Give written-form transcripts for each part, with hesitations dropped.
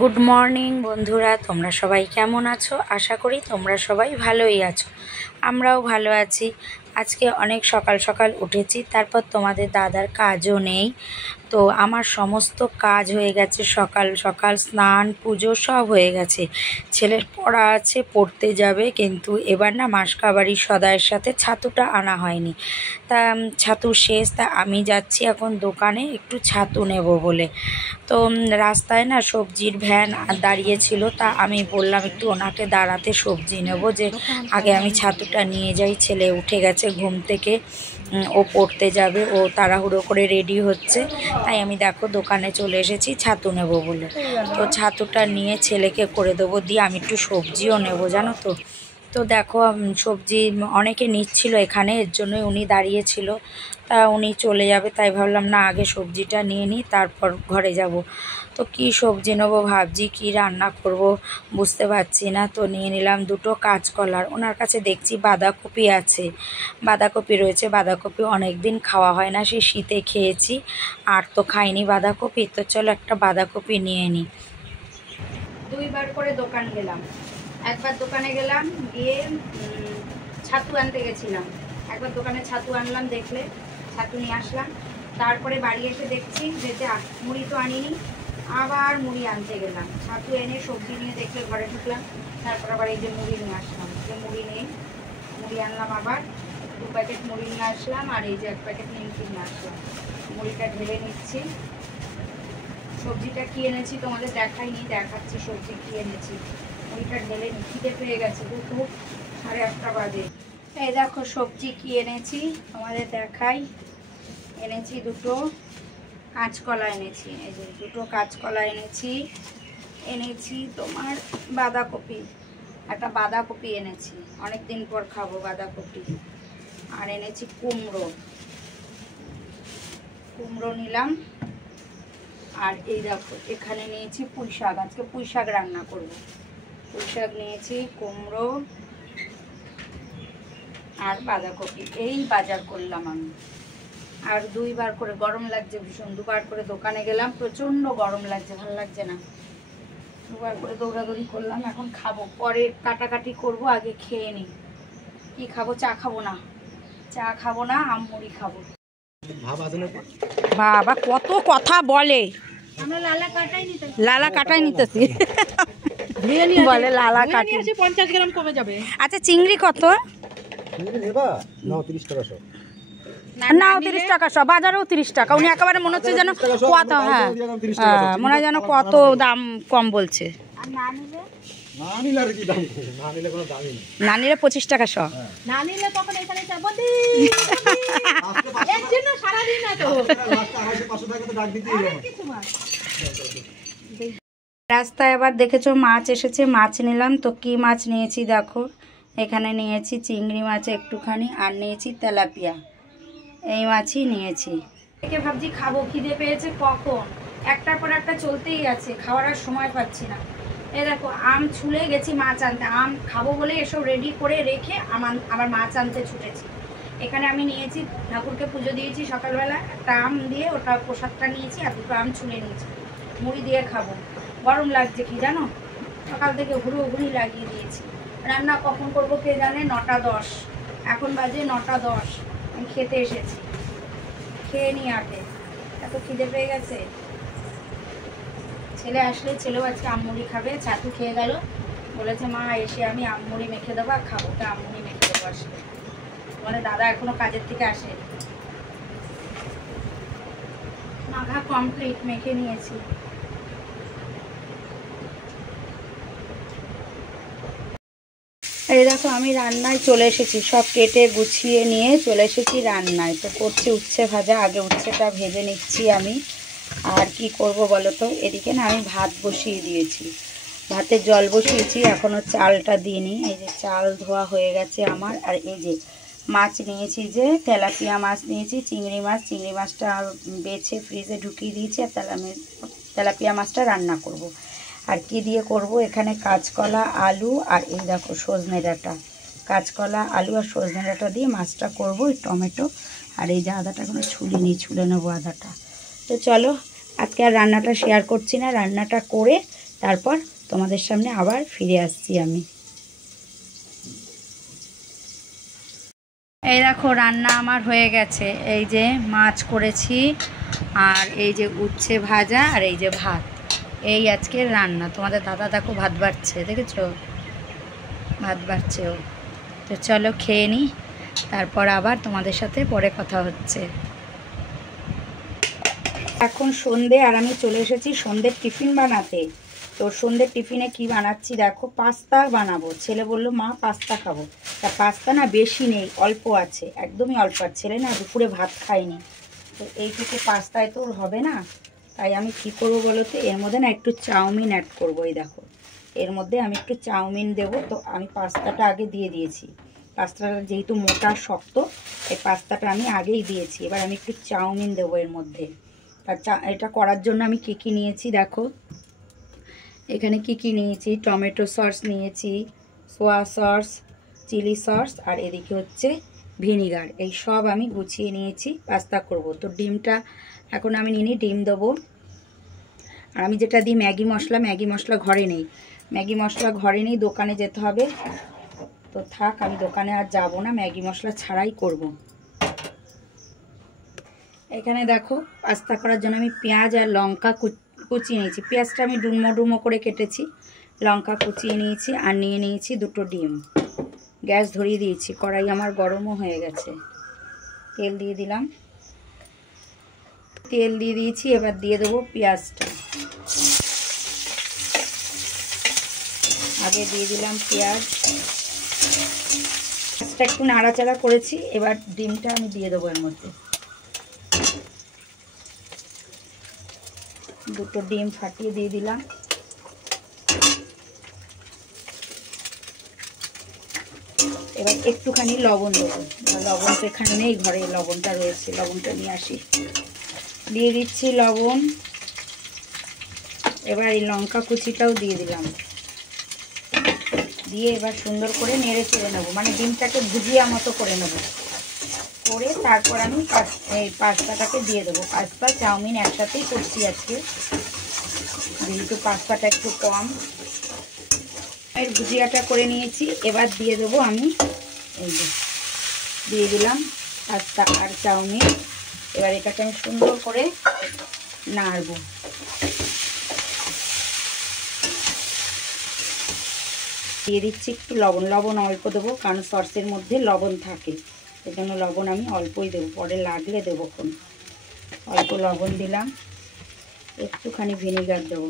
Good morning বন্ধুরা, তোমরা সবাই কেমন আছো? আশা করি তোমরা সবাই ভালোই আছো। আমরাও ভালো আছি। আজকে অনেক সকাল সকাল উঠেছি, তারপর তোমাদের দাদার কাজও নেই, তো আমার সমস্ত কাজ হয়ে গেছে। সকাল সকাল স্নান পুজো সব হয়ে গেছে। ছেলের পড়া আছে, পড়তে যাবে, কিন্তু এবার না মাসকাবাড়ির সদাইয়ের সাথে ছাতুটা আনা হয়নি। তা ছাতু শেষ, তা আমি যাচ্ছি এখন দোকানে একটু ছাতু নেব বলে। তো রাস্তায় না সবজির ভ্যান দাঁড়িয়েছিল, তা আমি বললাম একটু ওনাকে দাঁড়াতে সবজি নেব, যে আগে আমি ছাতুটা নিয়ে যাই। ছেলে উঠে গেছে ঘুম থেকে, ও পড়তে যাবে, ও তাড়াহুড়ো করে রেডি হচ্ছে। তাই আমি দেখো দোকানে চলে এসেছি ছাতু নেব বলে। তো ছাতুটা নিয়ে ছেলেকে করে দেবো, দিয়ে আমি একটু সবজিও নেব, জানো তো। তো দেখো সবজি অনেকে নিচ্ছিল এখানে, এর জন্যই উনি দাঁড়িয়েছিল। তা উনি চলে যাবে, তাই ভাবলাম না আগে সবজিটা নিয়ে নিই, তারপর ঘরে যাব। তো কি সবজি নেবো ভাবছি, কি রান্না করব বুঝতে পারছি না। তো নিয়ে নিলাম দুটো কাঁচকলার। ওনার কাছে দেখছি বাঁধাকপি আছে, বাঁধাকপি রয়েছে। বাঁধাকপি অনেক দিন খাওয়া হয় না, সেই শীতে খেয়েছি, আর তো খাইনি বাঁধাকপি। তো চলো একটা বাঁধাকপি নিয়ে নিই। দুইবার করে দোকান গেলাম। একবার দোকানে গেলাম, গিয়ে ছাতু আনতে গেছিলাম। একবার দোকানে ছাতু আনলাম, দেখলে ছাতু নিয়ে আসলাম। তারপরে বাড়ি এসে দেখছি যে মুড়ি তো আনিনি, আবার মুড়ি আনতে গেলাম। ছাতু এনে সবজি নিয়ে দেখলে ঘরে ঢুকলাম, তারপর আবার এই যে মুড়ি নিয়ে আসলাম। যে মুড়ি নেই, মুড়ি আনলাম, আবার 2 প্যাকেট মুড়ি নিয়ে আসলাম, আর এই যে 1 প্যাকেট নিমকি নিয়ে আসলাম। মুড়িটা ঢেলে নিচ্ছি। সবজিটা কি এনেছি তোমাদের দেখাইনি, দেখাচ্ছি সবজি কি এনেছি। মুড়িটা ঢেলে নি, খিদে পেয়ে গেছে, দুপুর 1:30 বাজে। এই দেখো সবজি কি এনেছি তোমাদের দেখাই। এনেছি দুটো কাঁচকলা এনেছি, এই যে দুটো কাঁচকলা এনেছি। এনেছি তোমার বাঁধাকপি, একটা বাঁধাকপি এনেছি, অনেক দিন পর খাবো বাঁধাকপি। আর এনেছি কুমড়ো, কুমড়ো নিলাম। আর এই দেখো এখানে নিয়েছি পুঁই শাক, আজকে পুঁই শাক রান্না করব। পুঁই শাক নিয়েছি, কুমড়ো আর বাঁধাকপি, এই বাজার করলাম আমি। আর 2বার করে, গরম লাগছে ভীষণ, 2বার করে দোকানে গেলাম, প্রচণ্ড গরম লাগছে, ভালো লাগছে না। 2বার করে দৌড়াদৌড়ি করলাম। এখন খাবো, পরে কাটাকাটি করব, আগে খেয়ে নিই। কি খাবো? চা খাবো না, চা খাবো না, আমমুড়ি খাবো। বাবা কত কথা বলে, লালা কাটাই নিতেছি বলে লালা কাটি। 50 গ্রাম কমে যাবে। আচ্ছা চিংড়ি কত? নাও 30 টাকা সব, বাজারেও 30 টাকা। উনি একেবারে মনে হচ্ছে যেন কত, হ্যাঁ মনে হয় যেন কত দাম কম বলছে। না নিলে 25 টাকা সব। না নিলে তখন এখানে চাপাতি এর জন্য সারা দিন না তো রাস্তায় আবার দেখেছো মাছ এসেছে, মাছ নিলাম। তো কি মাছ নিয়েছি দেখো, এখানে নিয়েছি চিংড়ি মাছ একটুখানি, আর নিয়েছি তেলাপিয়া, এই মাছই নিয়েছি। একে ভাবছি খাবো, খিদে পেয়েছে কখন, একটার পর একটা চলতেই আছে, খাওয়ার আর সময় পাচ্ছি না। এই দেখো আম ছুলে গেছি মাছ আনতে, আম খাবো বলে এসব রেডি করে রেখে আবার মাছ আনতে ছুটেছি। এখানে আমি নিয়েছি, ঠাকুরকে পুজো দিয়েছি সকালবেলা, একটা আম দিয়ে ওটা প্রসাদটা নিয়েছি, আর 2টো আম ছুলে নিয়েছি, মুড়ি দিয়ে খাবো। গরম লাগছে কি জানো, সকাল থেকে হুড়োহুড়ি লাগিয়ে দিয়েছি। রান্না কখন করবো কে জানে, 9টা 10, এখন বাজে 9টা 10। আমি খেতে এসেছি, খেয়ে নিই আগে, এত খিদে পেয়ে গেছে। ছেলে আসলে, ছেলেও আজকে আমমুড়ি খাবে, ছাতু খেয়ে গেল, বলেছে মা এসে আমি আমমুড়ি মেখে দেবো, খাবো। তা আমমুড়ি মেখে দেবো আসলে, মানে দাদা এখনো কাজের থেকে আসে। মাখা কমপ্লিট, মেখে নিয়েছি। এই দেখো আমি রান্নায় চলে এসেছি, সব কেটে গুছিয়ে নিয়ে চলে এসেছি রান্নায়। তো করছি উচ্ছে ভাজা, আগে উচ্ছেটা ভেজে নিচ্ছি আমি। আর কি করব বলো তো, এদিকে না আমি ভাত বসিয়ে দিয়েছি, ভাতের জল বসিয়েছি, এখনও চালটা দিইনি। এই যে চাল ধোয়া হয়ে গেছে আমার। আর এই যে মাছ নিয়েছি, যে তেলাপিয়া মাছ নিয়েছি, চিংড়ি মাছ, চিংড়ি মাছটা বেছে ফ্রিজে ঢুকিয়ে দিয়েছি, আর তেলাপিয়া মাছটা রান্না করব। আর কি দিয়ে করব, এখানে কাঁচকলা আলু আর এই দেখো সজনে ডাঁটা, কাঁচকলা আলু আর সজনে ডাঁটা দিয়ে মাছটা করব, টমেটো আর এই যে আদাটা এখনো ছুলিনি, ছুলে নেবো আদাটা। তো চলো আজকে আর রান্নাটা শেয়ার করছি না, রান্নাটা করে তারপর তোমাদের সামনে আবার ফিরে আসছি আমি। এই দেখো রান্না আমার হয়ে গেছে। এই যে মাছ করেছি, আর এই যে উচ্ছে ভাজা, আর এই যে ভাত। এই আজকের রান্না। তোমাদের দাদা দেখো ভাত বাড়ছে, দেখেছো? ভাত বাড়ছে ও। তো চলো খেয়ে নিই, তারপর আবার তোমাদের সাথে পরে কথা হচ্ছে। এখন সন্ধে, আর আমি চলে এসেছি সন্ধ্যের টিফিন বানাতে। তো সন্ধ্যের টিফিনে কি বানাচ্ছি দেখো, পাস্তা বানাবো। ছেলে বললো মা পাস্তা খাবো। তা পাস্তা না বেশি নেই, অল্প আছে, একদমই অল্প। আর ছেলে না দুপুরে ভাত খায়নি, তো এইটুকু পাস্তায় তো হবে না। তাই আমি কি করবো বলো তো, এর মধ্যে না একটু চাউমিন অ্যাড করবো। এই দেখো, এর মধ্যে আমি একটু চাউমিন দেবো। তো আমি পাস্তাটা আগে দিয়ে দিয়েছি। পাস্তাটা যেহেতু মোটা শক্ত, এই পাস্তাটা আমি আগেই দিয়েছি। এবার আমি একটু চাউমিন দেবো এর মধ্যে। এটা করার জন্য আমি কী কী নিয়েছি দেখো, এখানে কি কি নিয়েছি। টমেটো সস নিয়েছি, সোয়া সস, চিলি সস, আর এদিকে হচ্ছে ভিনিগার। এই সব আমি গুছিয়ে নিয়েছি পাস্তা করব। তো ডিমটা এখন আমি নিয়ে ডিম দেবো। আর আমি যেটা দিই ম্যাগি মশলা, ম্যাগি মশলা ঘরে নেই। ম্যাগি মশলা ঘরে নেই, দোকানে যেতে হবে। তো থাক, আমি দোকানে আর যাবো না, ম্যাগি মশলা ছাড়াই করব। এখানে দেখো পাস্তা করার জন্য আমি পেঁয়াজ আর লঙ্কা কুচিয়ে নিয়েছি। পেঁয়াজটা আমি ডুমো ডুমো করে কেটেছি, লঙ্কা কুচিয়ে নিয়েছি, আর নিয়ে নিয়েছি দুটো ডিম। গ্যাস ধরিয়ে দিয়েছি, কড়াই আমার গরমও হয়ে গেছে। তেল দিয়ে দিলাম, তেল দিয়ে দিয়েছি। এবার দিয়ে দেবো পেঁয়াজটা। আগে দিয়ে দিলাম পেঁয়াজ, পেঁয়াজটা একটু নাড়াচাড়া করেছি। এবার ডিমটা আমি দিয়ে দেবো এর মধ্যে। দুটো ডিম ফাটিয়ে দিয়ে দিলাম। এবার একটুখানি লবণ দেবো। লবণ তো এখানে নেই, ঘরে লবণটা রয়েছে, লবণটা নিয়ে আসি। দিয়ে দিচ্ছি লবণ। এবার এই লঙ্কা কুচিটাও দিয়ে দিলাম। দিয়ে এবার সুন্দর করে নেড়ে চেড়ে নেবো, মানে ডিমটাকে ভুজিয়া মতো করে নেবো। করে তারপর আমি এই পাস্তাটাকে দিয়ে দেবো। পাস্তা চাউমিন একসাথেই করছি আজকে, যেহেতু পাস্তাটা একটু কম। এর ভুজিয়াটা করে নিয়েছি। এবার দিয়ে দেবো আমি, এই যে দিয়ে দিলাম পাস্তা আর চাউমিন। এবার এটাকে আমি সুন্দর করে নাড়বো। দিয়ে দিচ্ছি একটু লবণ। লবণ অল্প দেবো, কারণ সসের মধ্যে লবণ থাকে, সেজন্য লবণ আমি অল্পই দেবো, পরে লাগলে দেবো কোন। অল্প লবণ দিলাম, একটুখানি ভিনিগার দেবো।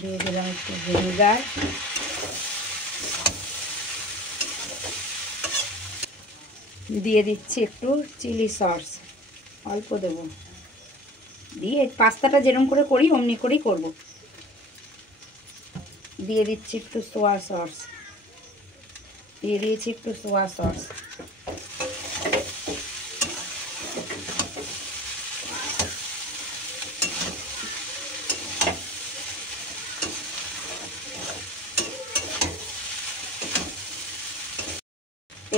দিয়ে দিলাম একটু ভিনিগার। দিয়ে দিচ্ছি একটু চিলি সস, অল্প দেবো। দিয়ে পাস্তাটা যেরকম করে করি অমনি করেই করব। দিয়ে দিচ্ছি একটু সোয়া সস, দিয়ে দিয়েছি একটু সোয়া সস।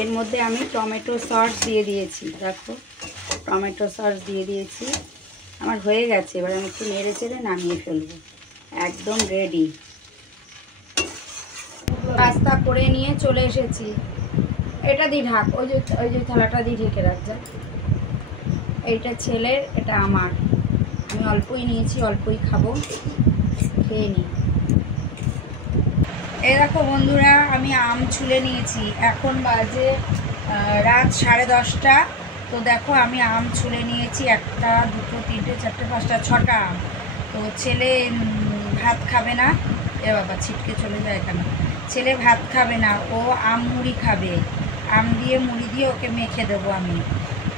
এর মধ্যে আমি টমেটো সস দিয়ে দিয়েছি। দেখো টমেটো সস দিয়ে দিয়েছি, আমার হয়ে গেছে। এবার আমি একটু নেড়ে চেড়ে নামিয়ে ফেলবো, একদম রেডি। পাস্তা করে নিয়ে চলে এসেছি। এটা দিয়ে ঢাক, ওই যে থালাটা দিয়ে ঢেকে রাখ যা। এইটা ছেলের, এটা আমার। আমি অল্পই নিয়েছি, অল্পই খাবো, খেয়ে নিই। এই দেখো বন্ধুরা, আমি আম ছুলে নিয়েছি। এখন বাজে রাত 10:30। তো দেখো আমি আম ছুলে নিয়েছি, 1টা 2টো 3টে 4টে 5টা 6টা আম। তো ছেলে ভাত খাবে না। এ বাবা ছিটকে চলে যায় কেন। ছেলে ভাত খাবে না, ও আম মুড়ি খাবে। আম দিয়ে মুড়ি দিয়ে ওকে মেখে দেবো আমি।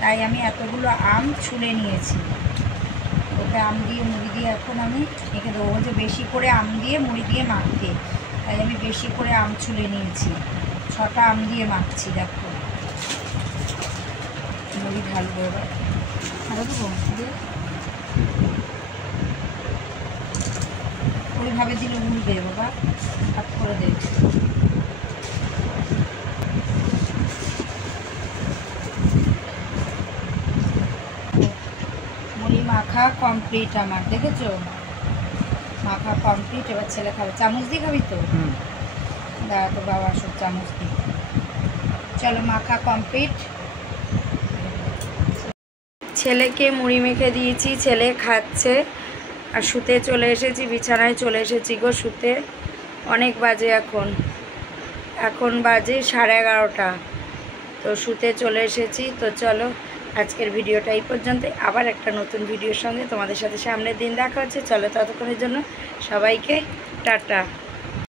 তাই আমি এতগুলো আম ছুলে নিয়েছি। ওকে আম দিয়ে মুড়ি দিয়ে এখন আমি মেখে দেবো। যে বেশি করে আম দিয়ে মুড়ি দিয়ে মাখতে, তাই আমি বেশি করে আম ছুলে নিয়েছি। 6টা আম দিয়ে মাখছি। দেখো মুড়ি ঢালবো এবার। আরও দেবো দিয়ে, ওইভাবে দিলে উঠবে বাবা, হাত করে দেবে। মাখা কমপ্লিট আমার, দেখেছো মাখা কমপ্লিট। এবার ছেলে খাবে, চামচ দিয়ে খাবি তো? দাঁড়া তো বাবা সব চামচ দিয়ে। চলো মাখা কমপ্লিট। ছেলেকে মুড়ি মেখে দিয়েছি, ছেলে খাচ্ছে। আর শুতে চলে এসেছি, বিছানায় চলে এসেছি গো শুতে। অনেক বাজে এখন বাজে 11:30। তো শুতে চলে এসেছি। তো চলো আজকের ভিডিওটা এই পর্যন্তই। আবার একটা নতুন ভিডিওর সঙ্গে তোমাদের সাথে সামনের দিন দেখা হচ্ছে। চলো ততক্ষণের জন্য সবাইকে টাটা।